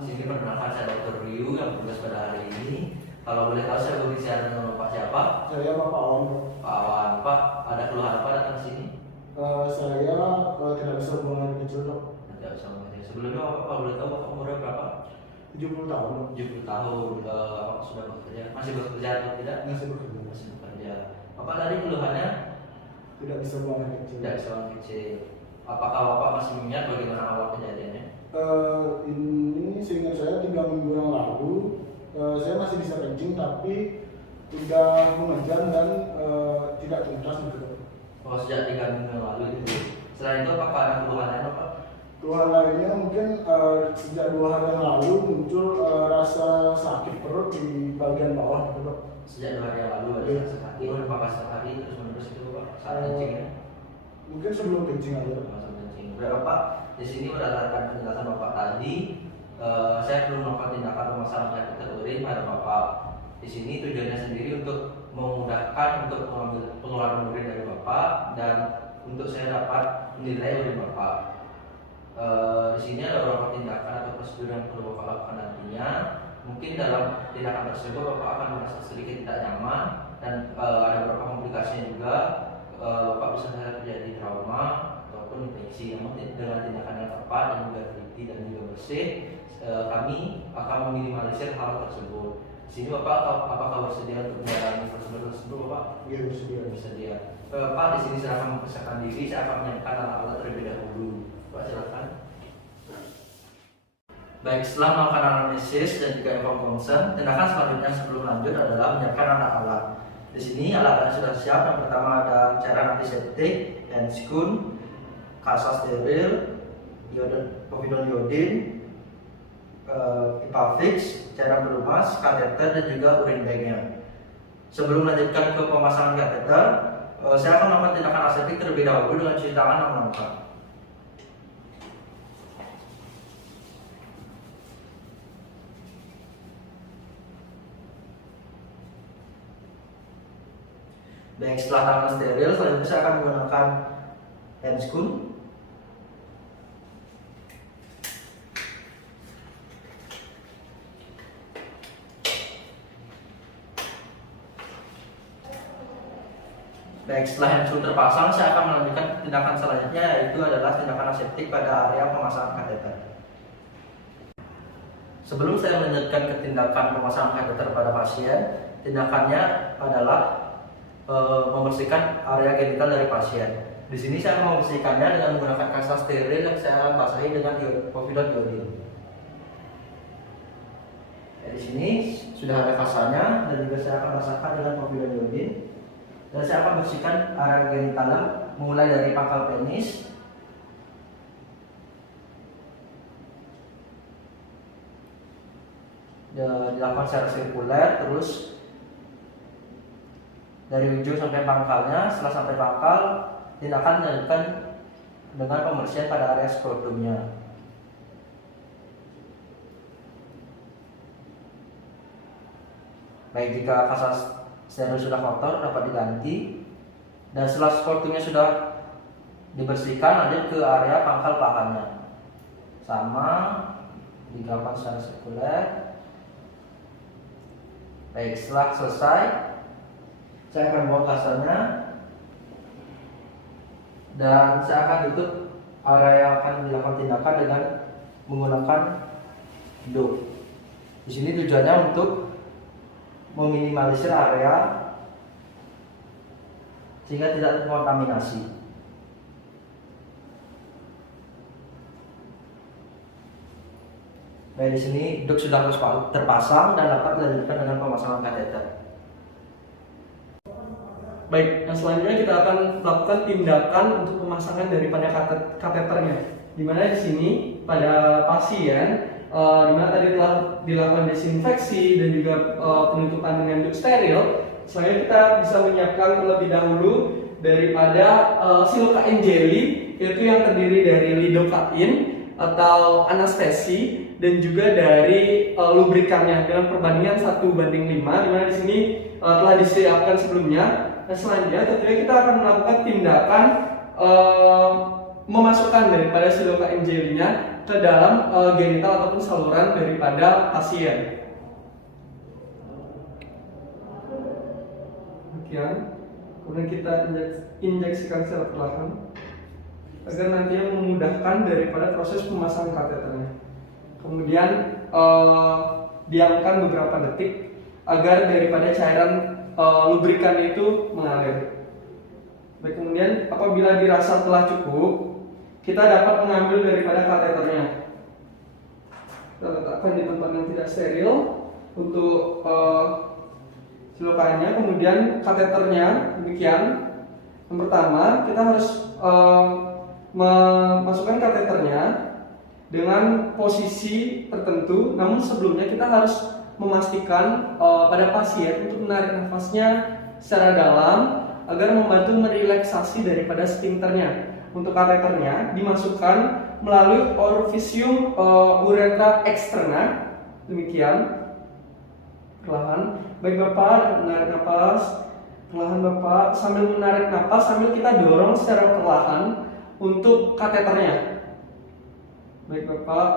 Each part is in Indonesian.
Di sini perkenalkan saya Dr. Ryu yang bertugas pada hari ini. Kalau boleh tahu saya berbicara dengan Bapak siapa? Saya Pak Awan. Pak Awan. Pak, ada keluhan apa datang ke sini? Saya tidak bisa hubungan kecil dok. Tidak usah mengerti. Sebelumnya Bapak kalau boleh tahu Bapak umurnya berapa? 70 tahun dok. 70 tahun. Bapak sudah bekerja? Masih bekerja atau tidak? Masih bekerja. Masih bekerja. Bapak tadi keluhannya? Tidak bisa hubungan kecil. Tidak bisa buang kecil. Apakah Bapak masih ingat bagaimana awal kejadiannya? Ini seingat saya 3 minggu yang lalu saya masih bisa kencing tapi udah mengejar dan tidak tuntas gitu dok. Oh, sejak 3 minggu yang lalu itu. Selain itu apakah ada keluhan lain Bapak? Keluhan lainnya mungkin sejak 2 hari yang lalu muncul rasa sakit perut di bagian bawah gitu dok. Sejak 2 hari yang lalu ada Iya. sakit, apakah sehari terus menerus itu Pak saat kencingnya? Mungkin sebelum kencing aja dok. Masa kencing. Berapa Pak? Di sini berdasarkan penjelasan Bapak tadi, saya belum melakukan tindakan pemasangan kateter urin pada Bapak. Di sini tujuannya sendiri untuk memudahkan untuk mengambil pengeluaran urin dari Bapak dan untuk saya dapat menilai urin Bapak. Di sini ada beberapa tindakan atau prosedur yang perlu Bapak lakukan nantinya. Mungkin dalam tindakan tersebut Bapak akan merasa sedikit tidak nyaman dan ada beberapa komplikasinya juga. Bapak bisa terjadi trauma ataupun infeksi. Namun dengan tindakan yang tepat dan juga teliti dan juga bersih, kami akan meminimalisir hal tersebut. Di sini Bapak apakah bersedia untuk menjalani prosedur tersebut Bapak? Iya bersedia. Bersedia. Pak di sini silakan mempersiapkan diri. Saya akan menyiapkan alat-alat terlebih dahulu. Pak silakan. Baik, setelah melakukan analisis dan juga inform concern, tindakan selanjutnya sebelum lanjut adalah menyiapkan alat-alat. Di sini alat-alatnya sudah siap. Yang pertama ada cairan antiseptik, handscoon, kasa steril, povidone iodin, pipa fix, cairan pelumas, kateter dan juga urin bagnya. Sebelum melanjutkan ke pemasangan kateter, saya akan melakukan tindakan aseptik terlebih dahulu dengan cuci tangan yang lengkap. Baik, setelah tangan steril, selanjutnya saya akan menggunakan handscoon. Baik, setelah handscoon terpasang, saya akan melanjutkan tindakan selanjutnya, yaitu adalah tindakan aseptik pada area pemasangan kateter. Sebelum saya melanjutkan ke tindakan pemasangan kateter pada pasien, tindakannya adalah membersihkan area genital dari pasien. Di sini saya membersihkannya dengan menggunakan kasa steril yang saya basahi dengan povidone iodin. Di sini sudah ada kasanya dan juga saya akan basahkan dengan povidone iodin. Dan saya akan bersihkan area genital mulai dari pangkal penis, dilakukan secara sirkuler, terus dari ujung sampai pangkalnya. Setelah sampai pangkal, tindakan dilanjutkan dengan pembersihan pada area skrotumnya. Baik, jika kasa steril sudah kotor dapat diganti, dan setelah skrotumnya sudah dibersihkan, lanjut ke area pangkal pahannya. Sama, dilakukan secara sirkuler. Baik, setelah selesai, saya akan buang kasanya dan saya akan tutup area yang akan dilakukan tindakan dengan menggunakan dop. Di sini tujuannya untuk meminimalisir area sehingga tidak terkontaminasi. Baik, di sini dop sudah terpasang dan dapat dilanjutkan dengan pemasangan kateter. Baik, yang selanjutnya kita akan melakukan tindakan untuk pemasangan daripada kateternya. Di mana di sini pada pasien, di mana tadi telah dilakukan desinfeksi dan juga penutupan dengan dop steril, selanjutnya kita bisa menyiapkan terlebih dahulu daripada silokain jelly, yaitu yang terdiri dari lidocain atau anestesi dan juga dari lubrikannya dengan perbandingan 1:5, di mana di sini telah disiapkan sebelumnya. Nah, selanjutnya tentunya kita akan melakukan tindakan memasukkan daripada siloka angelina ke dalam genital ataupun saluran daripada pasien. Demikian. Kemudian kita injeksikan secara perlahan agar nantinya memudahkan daripada proses pemasangan kateternya. Kemudian diamkan beberapa detik agar daripada cairan lubrikan itu mengalir. Baik, kemudian apabila dirasa telah cukup, kita dapat mengambil daripada kateternya. Kita letakkan di tempat yang tidak steril untuk silokanya. Kemudian kateternya demikian. Yang pertama, kita harus memasukkan kateternya dengan posisi tertentu. Namun sebelumnya kita harus memastikan pada pasien untuk menarik nafasnya secara dalam agar membantu merelaksasi daripada sphincternya. Untuk kateternya dimasukkan melalui orifisium uretra externa. Demikian. Perlahan. Baik Bapak, menarik nafas. Perlahan Bapak, sambil menarik nafas sambil kita dorong secara perlahan untuk kateternya. Baik Bapak.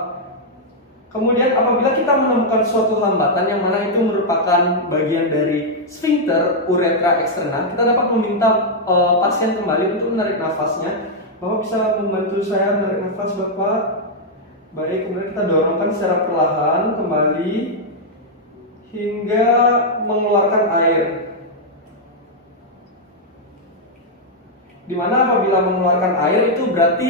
Kemudian apabila kita menemukan suatu hambatan yang mana itu merupakan bagian dari sphincter uretra externa, kita dapat meminta pasien kembali untuk menarik nafasnya. Bapak bisa membantu saya menarik nafas Bapak. Baik, kemudian kita dorongkan secara perlahan kembali hingga mengeluarkan air. Dimana apabila mengeluarkan air itu berarti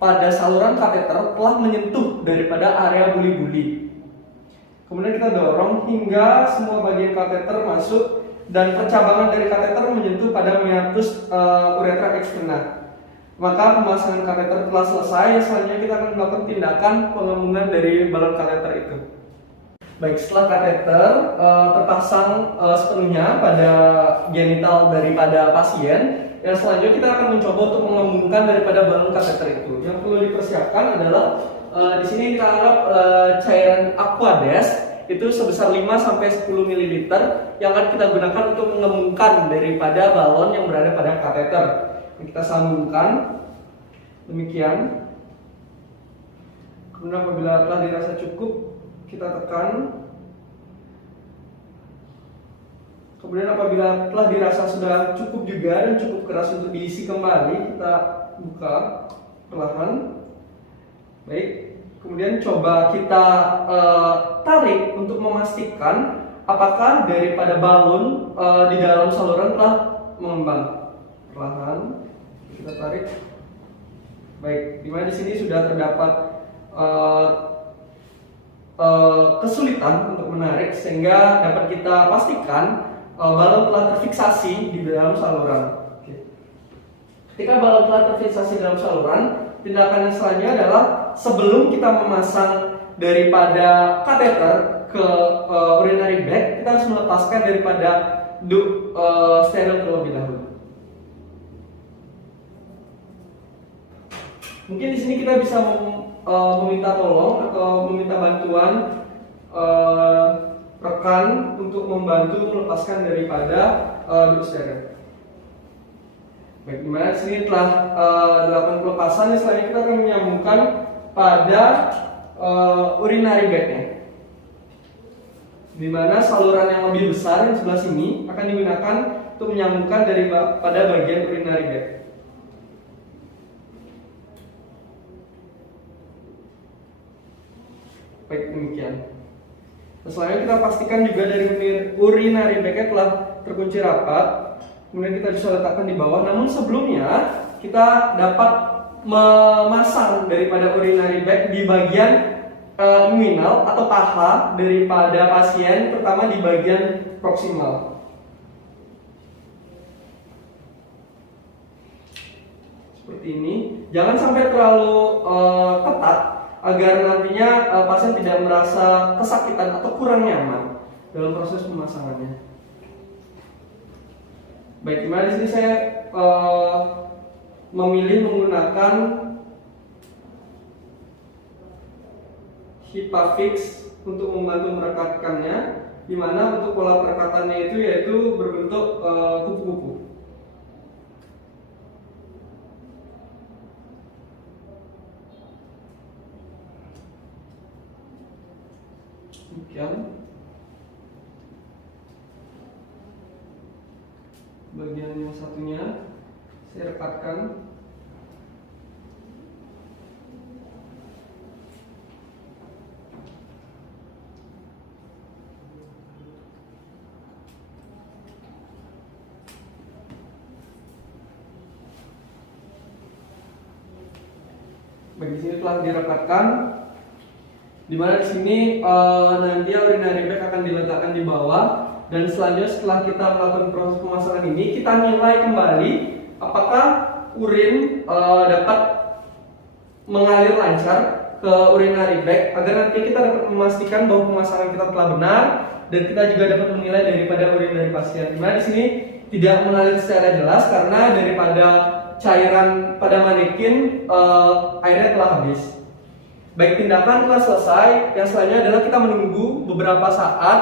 pada saluran kateter telah menyentuh daripada area buli-buli. Kemudian kita dorong hingga semua bagian kateter masuk dan percabangan dari kateter menyentuh pada meatus uretra externa. Maka pemasangan kateter telah selesai. Selanjutnya kita akan melakukan tindakan pengembangan dari balon kateter itu. Baik, setelah kateter terpasang sepenuhnya pada genital daripada pasien, yang selanjutnya kita akan mencoba untuk mengembungkan daripada balon kateter itu. Yang perlu dipersiapkan adalah di sini kita anggap cairan Aquades itu sebesar 5-10 ml yang akan kita gunakan untuk mengembungkan daripada balon yang berada pada kateter. Kita sambungkan demikian. Kemudian apabila telah dirasa cukup, kita tekan. Kemudian apabila telah dirasa sudah cukup juga dan cukup keras untuk diisi kembali, kita buka perlahan. Baik, kemudian coba kita tarik untuk memastikan apakah daripada balon di dalam saluran telah mengembang. Perlahan kita tarik. Baik, dimana di sini sudah terdapat kesulitan untuk menarik sehingga dapat kita pastikan balon telah terfiksasi di dalam saluran. Oke. Ketika balon telah terfiksasi dalam saluran, tindakan yang selanjutnya adalah sebelum kita memasang daripada kateter ke urinary bag, kita harus melepaskan daripada duct steril terlebih dahulu. Mungkin di sini kita bisa meminta tolong atau meminta bantuan rekan untuk membantu melepaskan daripada duct steril. Baik, dimana di sini telah dilakukan pelepasan, selanjutnya kita akan menyambungkan pada urinary bag-nya. Dimana saluran yang lebih besar yang sebelah sini akan digunakan untuk menyambungkan pada bagian urinary bag. Baik, demikian. Selanjutnya kita pastikan juga dari urinary bag-nya telah terkunci rapat. Kemudian kita bisa letakkan di bawah. Namun sebelumnya kita dapat memasang daripada urinary bag di bagian inguinal atau paha daripada pasien, terutama di bagian proksimal. Seperti ini. Jangan sampai terlalu ketat agar nantinya pasien tidak merasa kesakitan atau kurang nyaman dalam proses pemasangannya. Baik, dimana di sini saya memilih menggunakan HIPAFIX untuk membantu merekatkannya, dimana untuk pola perekatannya itu yaitu berbentuk kupu-kupu. Demikian bagian yang satunya saya rekatkan. Bagi sini telah direkatkan, di mana di sini nanti urinary bag akan diletakkan di bawah, dan selanjutnya setelah kita melakukan proses pemasangan ini, kita nilai kembali apakah urin dapat mengalir lancar ke urinary bag, agar nanti kita dapat memastikan bahwa pemasangan kita telah benar, dan kita juga dapat menilai daripada urin dari pasien. Dimana di sini tidak mengalir secara jelas karena daripada cairan pada manekin airnya telah habis. Baik, tindakan telah selesai. Yang selanjutnya adalah kita menunggu beberapa saat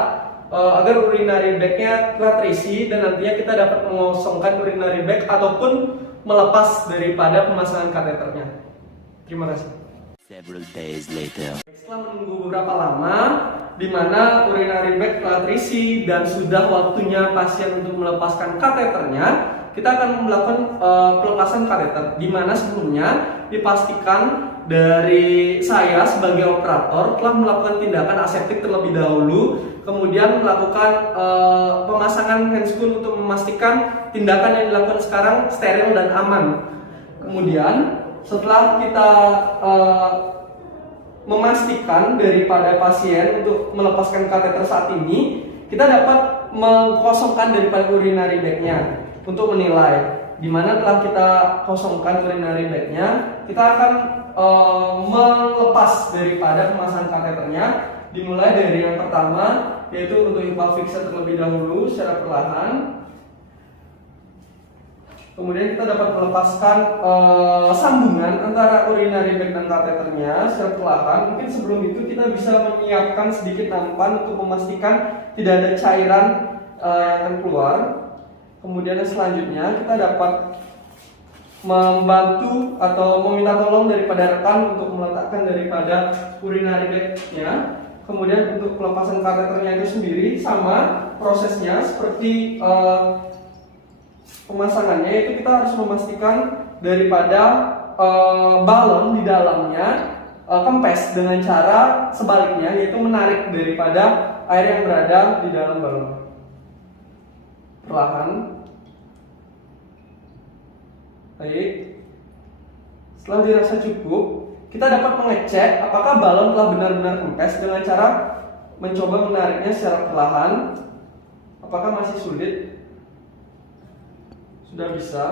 agar urinary bag-nya telah terisi, dan nantinya kita dapat mengosongkan urinary bag ataupun melepas daripada pemasangan kateternya. Terima kasih. Several days later. Setelah menunggu beberapa lama, di mana urinary bag telah terisi dan sudah waktunya pasien untuk melepaskan kateternya, kita akan melakukan pelepasan kateter. Di mana sebelumnya dipastikan dari saya sebagai operator telah melakukan tindakan aseptik terlebih dahulu, kemudian melakukan pemasangan handscoon untuk memastikan tindakan yang dilakukan sekarang steril dan aman. Kemudian setelah kita memastikan daripada pasien untuk melepaskan kateter saat ini, kita dapat mengkosongkan daripada urinary bag-nya untuk menilai. Di mana telah kita kosongkan urinary bag-nya, kita akan melepas daripada pemasangan kateternya, dimulai dari yang pertama, yaitu untuk HEPA fixer terlebih dahulu secara perlahan. Kemudian kita dapat melepaskan sambungan antara urinary bag dan kateternya secara perlahan. Mungkin sebelum itu kita bisa menyiapkan sedikit nampan untuk memastikan tidak ada cairan yang akan keluar. Kemudian yang selanjutnya kita dapat membantu atau meminta tolong daripada rekan untuk meletakkan daripada urinary bag-nya. Kemudian untuk pelepasan kateternya itu sendiri sama prosesnya seperti pemasangannya, yaitu kita harus memastikan daripada balon di dalamnya kempes dengan cara sebaliknya, yaitu menarik daripada air yang berada di dalam balon. Perlahan. Baik. Setelah dirasa cukup, kita dapat mengecek apakah balon telah benar-benar kempes dengan cara mencoba menariknya secara perlahan. Apakah masih sulit? Sudah bisa.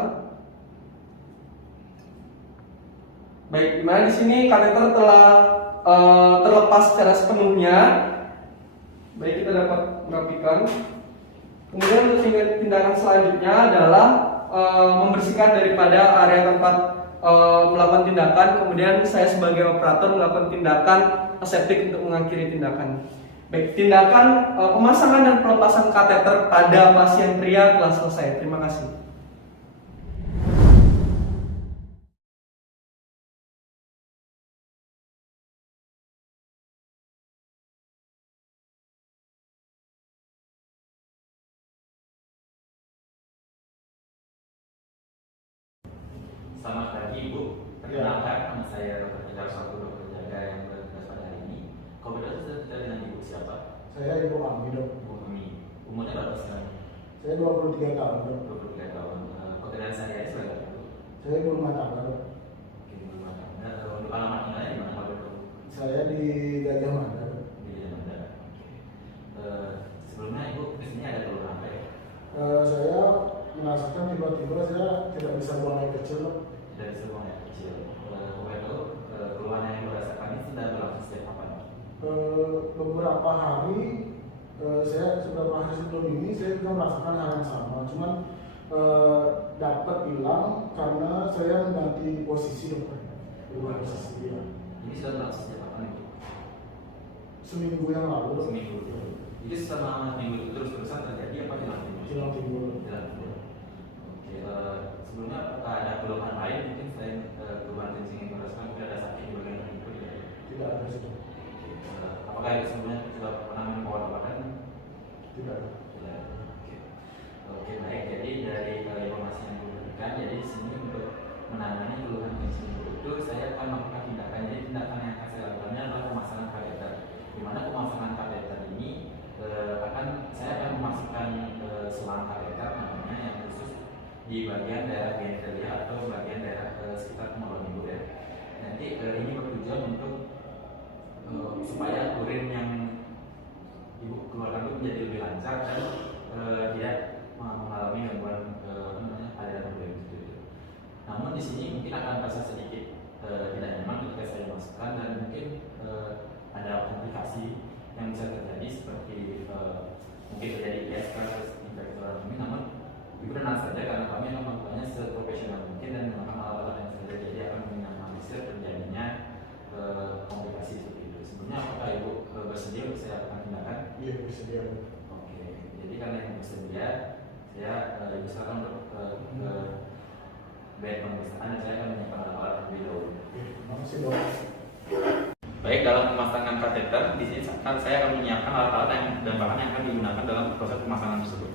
Baik, dimana di sini kateter telah terlepas secara sepenuhnya. Baik, kita dapat merapikan. Kemudian untuk tindakan selanjutnya adalah membersihkan daripada area tempat melakukan tindakan. Kemudian saya sebagai operator melakukan tindakan aseptik untuk mengakhiri tindakan. Baik, tindakan pemasangan dan pelepasan kateter pada pasien pria telah selesai. Terima kasih. Selamat pagi Ibu, perkenalkan nama saya Dr. Pejar Satu, dokter jaga yang bertugas pada hari ini. Kalau betul kita dengan Ibu siapa? Saya Ibu Ami, dok. Ibu Ami. Umurnya berapa sekarang? Saya 23 tahun, dok. 23 tahun. Pekerjaan sehari-hari sebagai apa? Saya ibu rumah tangga, dok. Oke, Ibu rumah tangga. Untuk alamat tinggalnya di mana Pak Betul? Saya di Gajah Mada, dok. Di Jakarta. Sebelumnya Ibu kesini ada keluhan apa ya? Saya merasakan tiba-tiba saya tidak bisa buang air kecil, dok. Dari sebuah yang kecil. Kemudian keluhan yang Ibu rasakan ini sudah berlangsung sejak kapan? Beberapa hari, saya beberapa hari sebelum ini saya juga merasakan hal yang sama, cuman dapat hilang karena saya mengganti posisi, dokter. Berubah posisi, ya. Ini sudah berlangsung sejak kapan Ibu? Seminggu yang lalu, dok. Seminggu. Jadi selama minggu itu terus-terusan terjadi apa hilang Ibu? Hilang timbul. Hilang timbul. Oke, sebelumnya apakah ada keluhan lain mungkin selain keluhan kencing yang dirasakan, mungkin ada sakit di bagian tubuh tidak? Tidak ada, sudah. Apakah itu sebelumnya sudah pernah ini bertujuan untuk supaya urin yang ibu keluarkan itu menjadi lebih lancar dan tidak mengalami gangguan aliran urin seperti itu. Namun di sini mungkin akan terasa sedikit tidak nyaman ketika saya masukkan, dan mungkin ada komplikasi yang bisa terjadi seperti mungkin terjadi ISK infeksi saluran kemih. Namun ibu tenang saja karena kami akan melakukannya seprofesional mungkin dan menggunakan alat-alat yang saja, jadi akan meminimalisir terjadinya komplikasi seperti itu. Sebelumnya apakah ibu bersedia untuk saya lakukan tindakan? Iya, bersedia. Oke, jadi karena yang bersedia, saya ibu silakan untuk ke bed pemeriksaan dan saya akan menyiapkan alat-alat terlebih dahulu. Terima kasih dok. Baik, dalam pemasangan kateter di sini saya akan menyiapkan alat-alat dan bahan yang akan digunakan dalam proses pemasangan tersebut.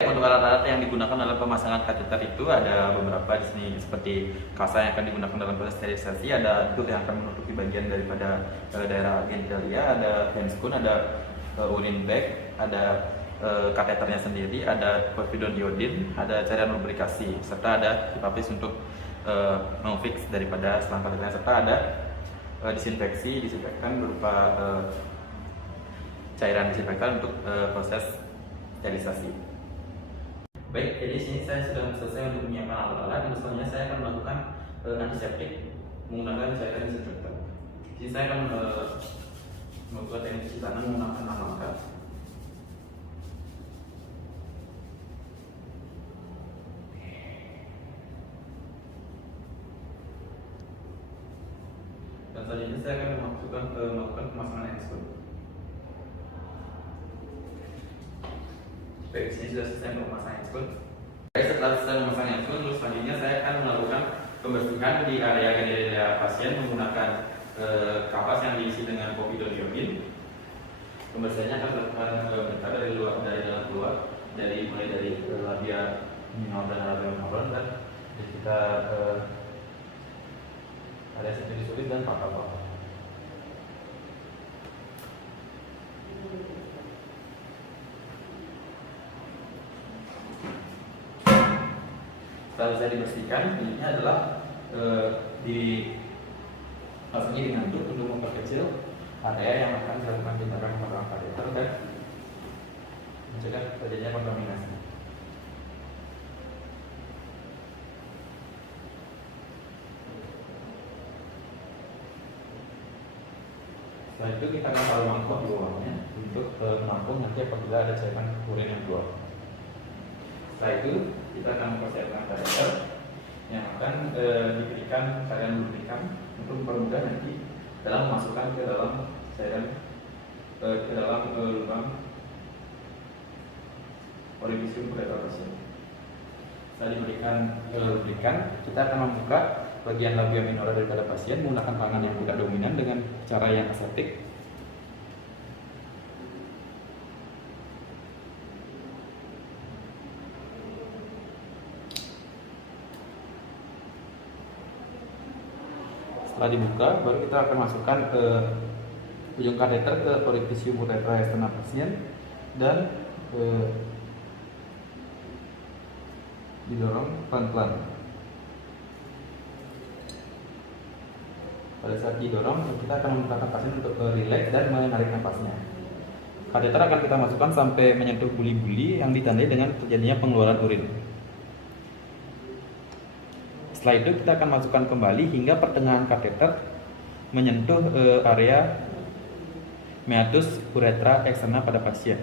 Untuk alat-alat yang digunakan dalam pemasangan kateter itu ada beberapa di sini, seperti kasa yang akan digunakan dalam proses sterilisasi, ada tube yang akan menutupi bagian daripada daerah genitalia, ada handscoon, ada urine bag, ada kateternya sendiri, ada povidone iodine, ada cairan lubrikasi, serta ada pipapis untuk memfix daripada selang kateternya, serta ada disinfektan berupa cairan disinfektan untuk proses sterilisasi. Baik, jadi sini saya sudah selesai untuk menyiapkan alat-alat. Dan selanjutnya saya akan melakukan antiseptik menggunakan cairan disinfektan. Jadi saya akan melakukan teknik cuci tangan menggunakan 6 langkah. Dan selanjutnya saya akan melakukan pemasangan handscoon. Baik, di sini sudah selesai untuk memasang handscoon. Baik, setelah selesai memasang handscoon, terus selanjutnya saya akan melakukan pembersihan di area genitalia pasien menggunakan kapas yang diisi dengan povidone iodine. Pembersihannya akan dilakukan bentar dari luar, dari dalam keluar, mulai dari labia minor dan labia major, dan di sekitar area sensoris sulit dan pakal-pakal. Setelah saya dibersihkan, ini adalah dipasangi dengan tube untuk memperkecil area yang akan dilakukan tindakan pemasangan kateter dan mencegah terjadinya kontaminasi. Setelah itu kita akan taruh mangkok di bawahnya untuk menampung nanti apabila ada cairan urin yang keluar. Setelah itu kita akan mempersiapkan kateter yang akan diberikan cairan lubrikan untuk mempermudah nanti dalam memasukkan ke dalam cairan ke dalam lubang orificium uretra pasien. Setelah diberikan lubrikan, kita akan membuka bagian labia minora daripada pasien menggunakan tangan yang tidak dominan dengan cara yang aseptik. Setelah dibuka, baru kita akan masukkan ke ujung kateter ke orificium uretra externa pasien dan didorong pelan-pelan. Pada saat didorong, kita akan memintakan pasien untuk rileks dan menarik napasnya. Kateter akan kita masukkan sampai menyentuh buli-buli yang ditandai dengan terjadinya pengeluaran urin. Setelah itu kita akan masukkan kembali hingga pertengahan kateter menyentuh area meatus uretra externa pada pasien.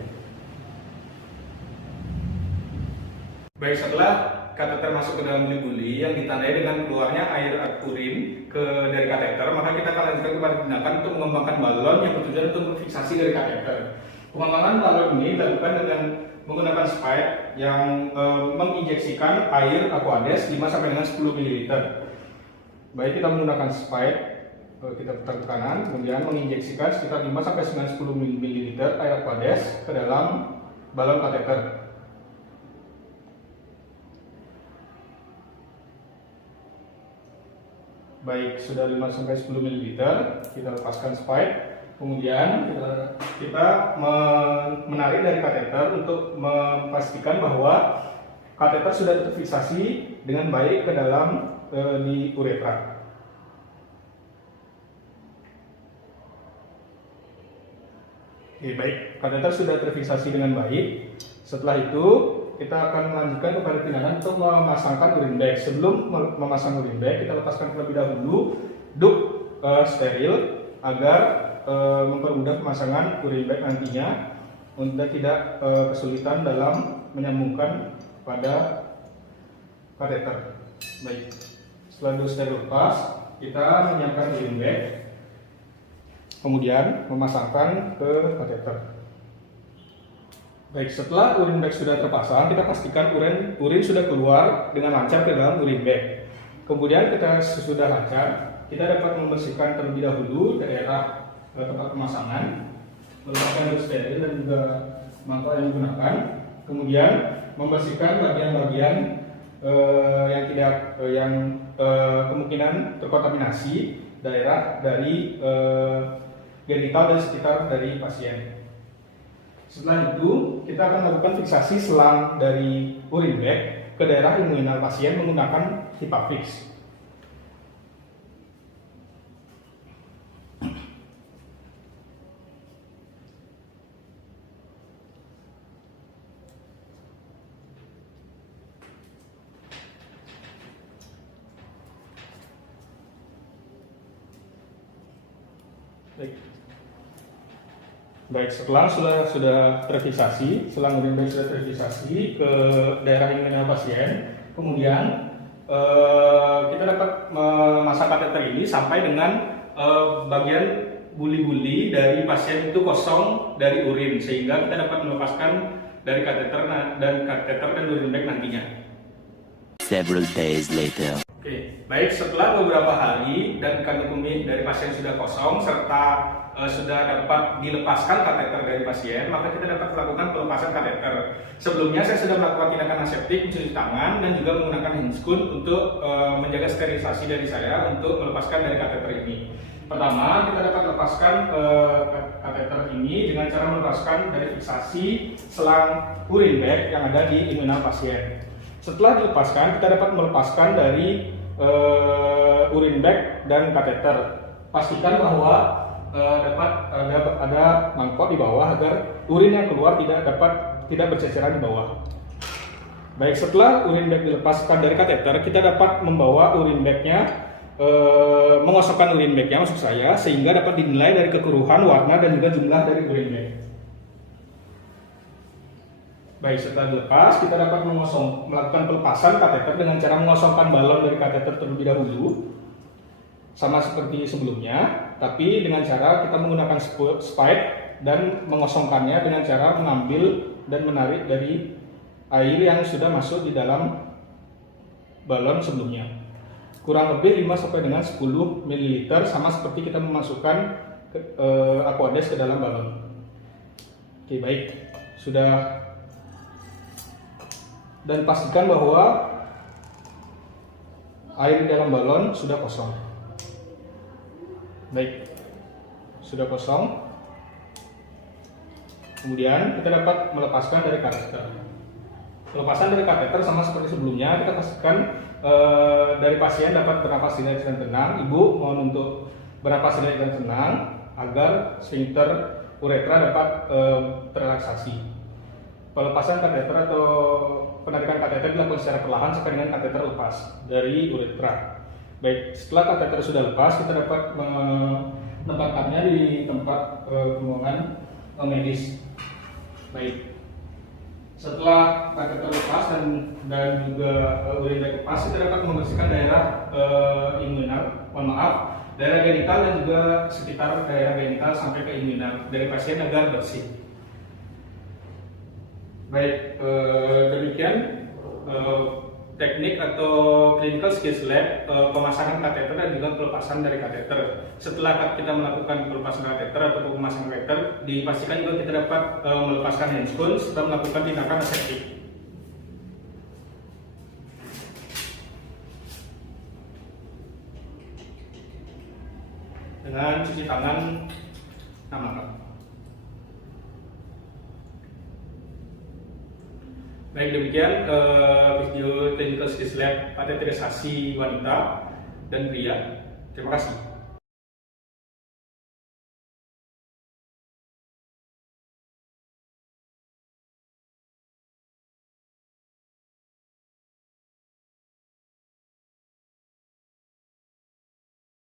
Baik, setelah kateter masuk ke dalam buli-buli yang ditandai dengan keluarnya air urin dari kateter, maka kita akan lanjutkan kepada tindakan untuk mengembangkan balon yang bertujuan untuk memfiksasi dari kateter. Pengembangan balon ini dilakukan dengan menggunakan spike yang menginjeksikan air aquades 5 sampai dengan 10 ml. Baik, kita menggunakan spike, kita putar ke kanan, kemudian menginjeksikan sekitar 5 sampai 10 ml air aquades ke dalam balon kateter. Baik, sudah 5 sampai 10 ml, kita lepaskan spike. Kemudian kita menarik dari kateter untuk memastikan bahwa kateter sudah terfiksasi dengan baik ke dalam di uretra. Oke, baik. Kateter sudah terfiksasi dengan baik. Setelah itu, kita akan melanjutkan kepada tindakan untuk memasangkan urin bag. Sebelum memasang urin bag, kita lepaskan terlebih dahulu duct steril agar mempermudah pemasangan urin bag nantinya untuk tidak kesulitan dalam menyambungkan pada kateter. Baik. Setelah duct steril lepas, kita menyiapkan urin bag. Kemudian memasangkan ke kateter. Baik, setelah urin bag sudah terpasang, kita pastikan urin sudah keluar dengan lancar ke dalam urin bag. Kemudian kita sudah lancar, kita dapat membersihkan terlebih dahulu daerah tempat pemasangan, melepaskan duct steril dan juga mangkok yang digunakan. Kemudian membersihkan bagian-bagian yang kemungkinan terkontaminasi daerah dari genital dan sekitar dari pasien. Setelah itu, kita akan melakukan fiksasi selang dari urin bag ke daerah inguinal pasien menggunakan HIPAFIX. Baik, setelah sudah terfiksasi, selang urin bag sudah terfiksasi ke daerah inguinal pasien, kemudian kita dapat memasang kateter ini sampai dengan bagian buli-buli dari pasien itu kosong dari urin, sehingga kita dapat melepaskan dari kateter dan urin bag nantinya. Several days later. Oke, baik, setelah beberapa hari dan kandung kemih dari pasien sudah kosong serta sudah dapat dilepaskan kateter dari pasien, maka kita dapat melakukan pelepasan kateter. Sebelumnya saya sudah melakukan tindakan aseptik, mencuci tangan dan juga menggunakan handscoon untuk menjaga sterilisasi dari saya untuk melepaskan dari kateter ini. Pertama, kita dapat lepaskan kateter ini dengan cara melepaskan dari fiksasi selang urin bag yang ada di inguinal pasien. Setelah dilepaskan, kita dapat melepaskan dari urin bag dan kateter. Pastikan bahwa dapat ada mangkok di bawah agar urin yang keluar tidak berceceran di bawah. Baik, setelah urin bag dilepaskan dari kateter, kita dapat membawa urin bagnya, mengosongkan urin bagnya maksud saya, sehingga dapat dinilai dari kekeruhan, warna dan juga jumlah dari urin bag. Baik, setelah dilepas, kita dapat melakukan pelepasan kateter dengan cara mengosongkan balon dari kateter terlebih dahulu, sama seperti sebelumnya, tapi dengan cara kita menggunakan spike dan mengosongkannya dengan cara mengambil dan menarik dari air yang sudah masuk di dalam balon sebelumnya. Kurang lebih 5 sampai dengan 10 ml, sama seperti kita memasukkan aquades ke dalam balon. Oke, baik, sudah. Dan pastikan bahwa air di dalam balon sudah kosong. Baik, sudah kosong. Kemudian kita dapat melepaskan dari kateter. Pelepasan dari kateter sama seperti sebelumnya, kita pastikan dari pasien dapat bernafas rileks dan tenang. Ibu mohon untuk bernafas rileks dan tenang agar sphincter uretra dapat terrelaksasi. Pelepasan kateter atau penarikan kateter dilakukan secara perlahan sampai dengan kateter lepas dari uretra. Baik, setelah kateter sudah lepas, kita dapat menempatkannya di tempat pembuangan medis. Baik, setelah kateter lepas dan juga urin bag lepas, kita dapat membersihkan daerah daerah genital dan juga sekitar daerah genital sampai ke inguinal dari pasien agar bersih. Baik, demikian teknik atau clinical skills lab pemasangan kateter dan juga pelepasan dari kateter. Setelah kita melakukan pelepasan kateter atau pemasangan kateter, dipastikan juga kita dapat melepaskan handscoon setelah melakukan tindakan aseptik. Dengan cuci tangan aman. Baik, demikian video clinical skills lab kateterisasi wanita dan pria. Terima kasih.